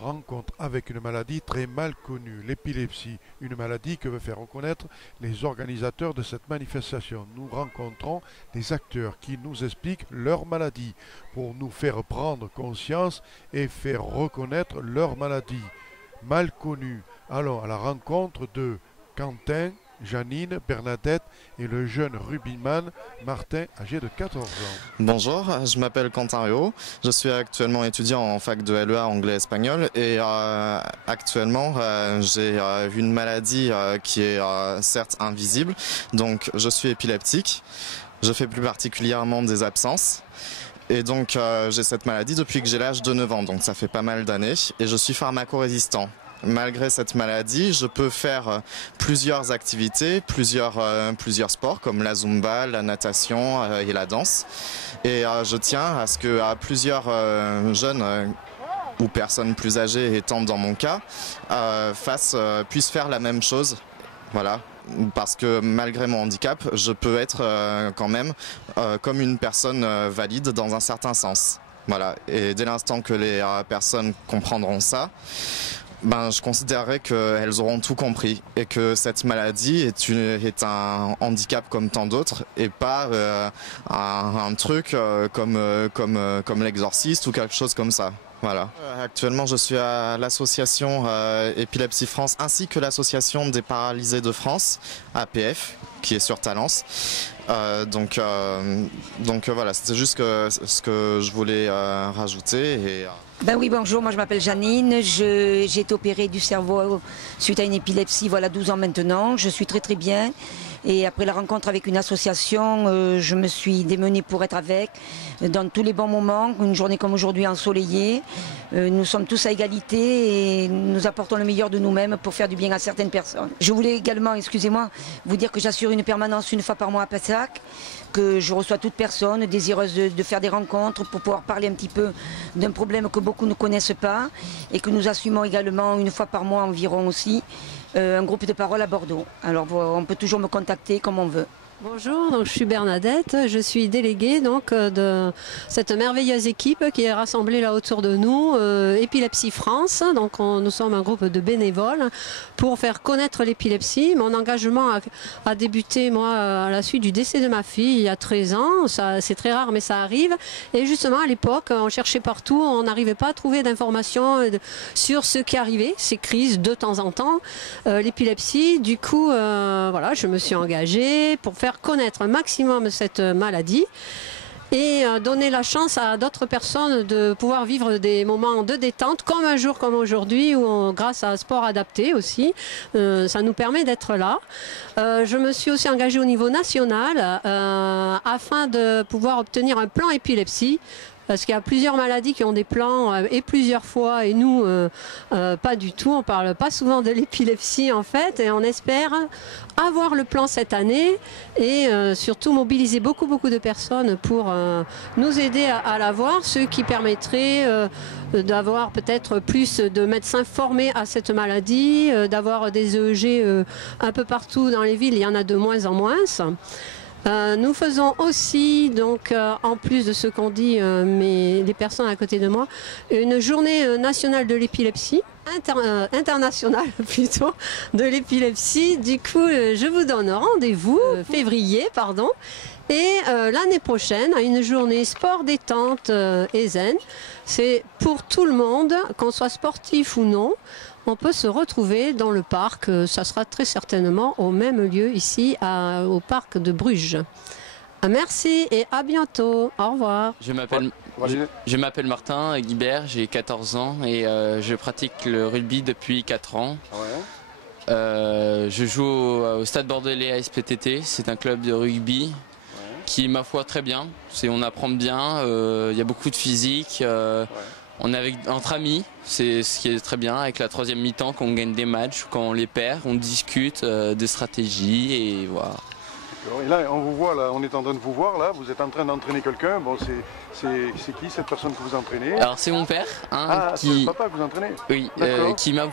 rencontre avec une maladie très mal connue, l'épilepsie, une maladie que veulent faire reconnaître les organisateurs de cette manifestation. Nous rencontrons des acteurs qui nous expliquent leur maladie pour nous faire prendre conscience et faire reconnaître leur maladie mal connue. Allons à la rencontre de Quentin, Janine, Bernadette et le jeune rugbyman Martin, âgé de 14 ans. Bonjour, je m'appelle Quentin Réau, je suis actuellement étudiant en fac de LEA anglais-espagnol et actuellement j'ai une maladie qui est certes invisible, donc je suis épileptique, je fais plus particulièrement des absences. Et donc j'ai cette maladie depuis que j'ai l'âge de 9 ans, donc ça fait pas mal d'années et je suis pharmacorésistant. Malgré cette maladie, je peux faire plusieurs activités, plusieurs sports comme la zumba, la natation et la danse. Et je tiens à ce que plusieurs jeunes ou personnes plus âgées étant dans mon cas puissent faire la même chose. Voilà. Parce que malgré mon handicap, je peux être quand même comme une personne valide dans un certain sens. Voilà. Et dès l'instant que les personnes comprendront ça, je considérerais qu'elles auront tout compris et que cette maladie est un handicap comme tant d'autres et pas un truc comme l'exorciste ou quelque chose comme ça. Voilà. Actuellement, je suis à l'association Épilepsie France ainsi que l'association des paralysés de France, APF, qui est sur Talence. Donc voilà, c'était juste ce que je voulais rajouter. Ben oui, bonjour, moi je m'appelle Janine, j'ai été opérée du cerveau suite à une épilepsie, voilà 12 ans maintenant, je suis très bien. Et après la rencontre avec une association, je me suis démenée pour être avec dans tous les bons moments, une journée comme aujourd'hui ensoleillée. Nous sommes tous à égalité et nous apportons le meilleur de nous-mêmes pour faire du bien à certaines personnes. Je voulais également, excusez-moi, vous dire que j'assure une permanence une fois par mois à Pessac, que je reçois toute personne désireuse de faire des rencontres pour pouvoir parler un petit peu d'un problème que beaucoup ne connaissent pas et que nous assumons également une fois par mois environ aussi. Un groupe de parole à Bordeaux. Alors on peut toujours me contacter comme on veut. Bonjour, donc je suis Bernadette, je suis déléguée donc de cette merveilleuse équipe qui est rassemblée là autour de nous, Épilepsie France. Donc nous sommes un groupe de bénévoles pour faire connaître l'épilepsie. Mon engagement a débuté moi à la suite du décès de ma fille il y a 13 ans. C'est très rare mais ça arrive. Et justement à l'époque on cherchait partout, on n'arrivait pas à trouver d'informations sur ce qui arrivait, ces crises de temps en temps, l'épilepsie. Du coup voilà, je me suis engagée pour faire connaître un maximum cette maladie et donner la chance à d'autres personnes de pouvoir vivre des moments de détente comme un jour comme aujourd'hui où grâce à un sport adapté aussi ça nous permet d'être là. Je me suis aussi engagée au niveau national afin de pouvoir obtenir un plan épilepsie. Parce qu'il y a plusieurs maladies qui ont des plans et plusieurs fois et nous pas du tout, on parle pas souvent de l'épilepsie en fait et on espère avoir le plan cette année et surtout mobiliser beaucoup de personnes pour nous aider à l'avoir, ce qui permettrait d'avoir peut-être plus de médecins formés à cette maladie, d'avoir des EEG un peu partout dans les villes, il y en a de moins en moins. Nous faisons aussi, donc, en plus de ce qu'ont dit les personnes à côté de moi, une journée nationale de l'épilepsie, internationale plutôt, de l'épilepsie. Du coup, je vous donne rendez-vous, février, pardon, et l'année prochaine, à une journée sport détente et zen. C'est pour tout le monde, qu'on soit sportif ou non. On peut se retrouver dans le parc, ça sera très certainement au même lieu ici au parc de Bruges. Merci et à bientôt, au revoir. Je m'appelle Martin Guibert, j'ai 14 ans et je pratique le rugby depuis 4 ans. Ouais. Je joue au Stade Bordelais ASPTT, c'est un club de rugby qui est ma foi très bien, on apprend bien, il y a beaucoup de physique. On est entre amis, c'est ce qui est très bien, avec la troisième mi-temps, quand on gagne des matchs, quand on les perd, on discute des stratégies et voilà. Et là, on vous voit, là, on est en train de vous voir, là, vous êtes en train d'entraîner quelqu'un. Bon, c'est qui cette personne que vous entraînez? Alors c'est mon père, c'est le papa que vous entraînez? Oui, qui m'a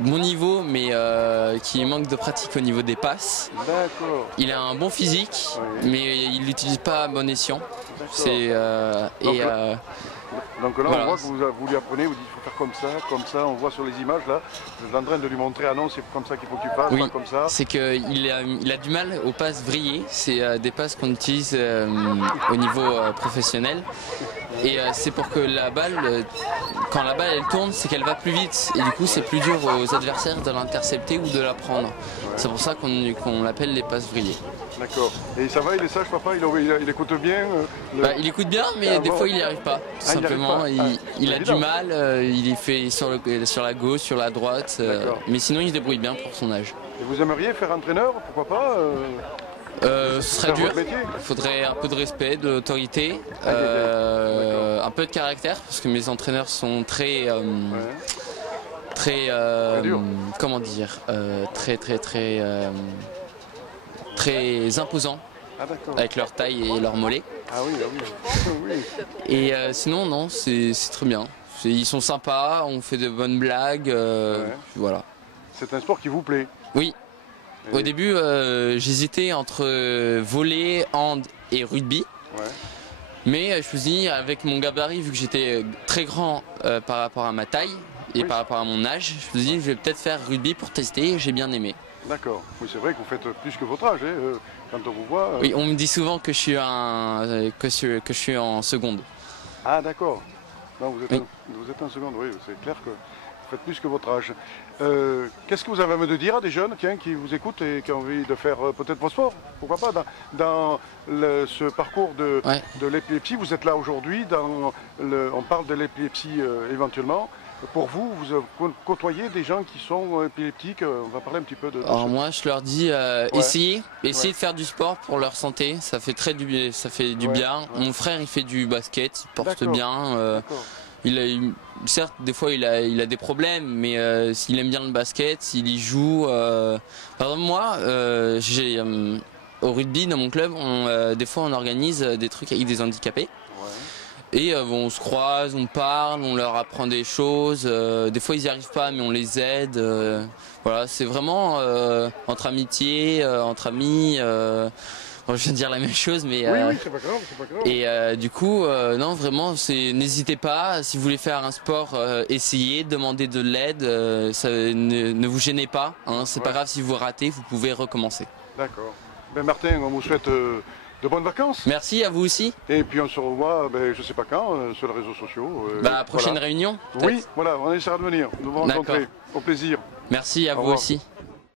mon niveau, mais qui manque de pratique au niveau des passes. D'accord. Il a un bon physique, mais il l'utilise pas à bon escient. Donc là, voilà. on voit que vous lui apprenez, vous dites il faut faire comme ça, on voit sur les images là, vous êtes en train de lui montrer, ah non, c'est comme ça qu'il faut que tu fasses, Oui, pas comme ça. c'est qu'il a du mal aux passes vrillées, c'est des passes qu'on utilise au niveau professionnel. Et c'est pour que la balle, quand la balle elle tourne, c'est qu'elle va plus vite. Et du coup, c'est plus dur aux adversaires de l'intercepter ou de la prendre. C'est pour ça qu'on l'appelle les passes vrillées. D'accord. Et ça va, il est sage, papa, il écoute bien Il écoute bien, mais des fois il n'y arrive pas. Tout simplement, il a du mal, il est fait sur la gauche, sur la droite. Mais sinon, il se débrouille bien pour son âge. Et vous aimeriez faire entraîneur, pourquoi pas ce serait dur, il faudrait un peu de respect, d'autorité, un peu de caractère, parce que mes entraîneurs sont très comment dire, très imposants avec leur taille et leur mollet. Ah oui, oui. Et sinon, non, c'est très bien. Ils sont sympas, on fait de bonnes blagues, voilà. C'est un sport qui vous plaît? Oui. Au début, j'hésitais entre volley, hand et rugby. Mais je me suis dit, avec mon gabarit, vu que j'étais très grand par rapport à ma taille et par rapport à mon âge, je me suis dit, je vais peut-être faire rugby pour tester. J'ai bien aimé. D'accord. Oui, c'est vrai que vous faites plus que votre âge, quand on vous voit. Oui, on me dit souvent que je suis en seconde. Ah, d'accord. Non, vous êtes en seconde, oui, c'est clair que vous faites plus que votre âge. Qu'est-ce que vous avez à me dire à des jeunes qui vous écoutent et qui ont envie de faire peut-être vos sports? Pourquoi pas dans ce parcours de l'épilepsie, vous êtes là aujourd'hui, on parle de l'épilepsie éventuellement. Pour vous, vous côtoyez des gens qui sont épileptiques, on va parler un petit peu de Alors moi je leur dis essayez de faire du sport pour leur santé, ça fait du bien. Mon frère il fait du basket, il porte bien. Certes, des fois il a des problèmes, mais s'il aime bien le basket, s'il y joue. Par exemple, moi, au rugby, dans mon club, des fois on organise des trucs avec des handicapés. Et on se croise, on parle, on leur apprend des choses. Des fois ils n'y arrivent pas, mais on les aide. Voilà, c'est vraiment entre amitié, entre amis. Je viens de dire la même chose, mais oui, c'est pas grave, c'est pas grave. Et du coup, non, vraiment, n'hésitez pas. Si vous voulez faire un sport, essayez, demandez de l'aide. Ne vous gênez pas. Hein, c'est pas grave si vous ratez, vous pouvez recommencer. D'accord. Ben Martin, on vous souhaite de bonnes vacances. Merci à vous aussi. Et puis on se revoit, je sais pas quand, sur les réseaux sociaux. Prochaine réunion. Oui, voilà, on essaiera de venir, de vous rencontrer. Au plaisir. Merci à vous aussi.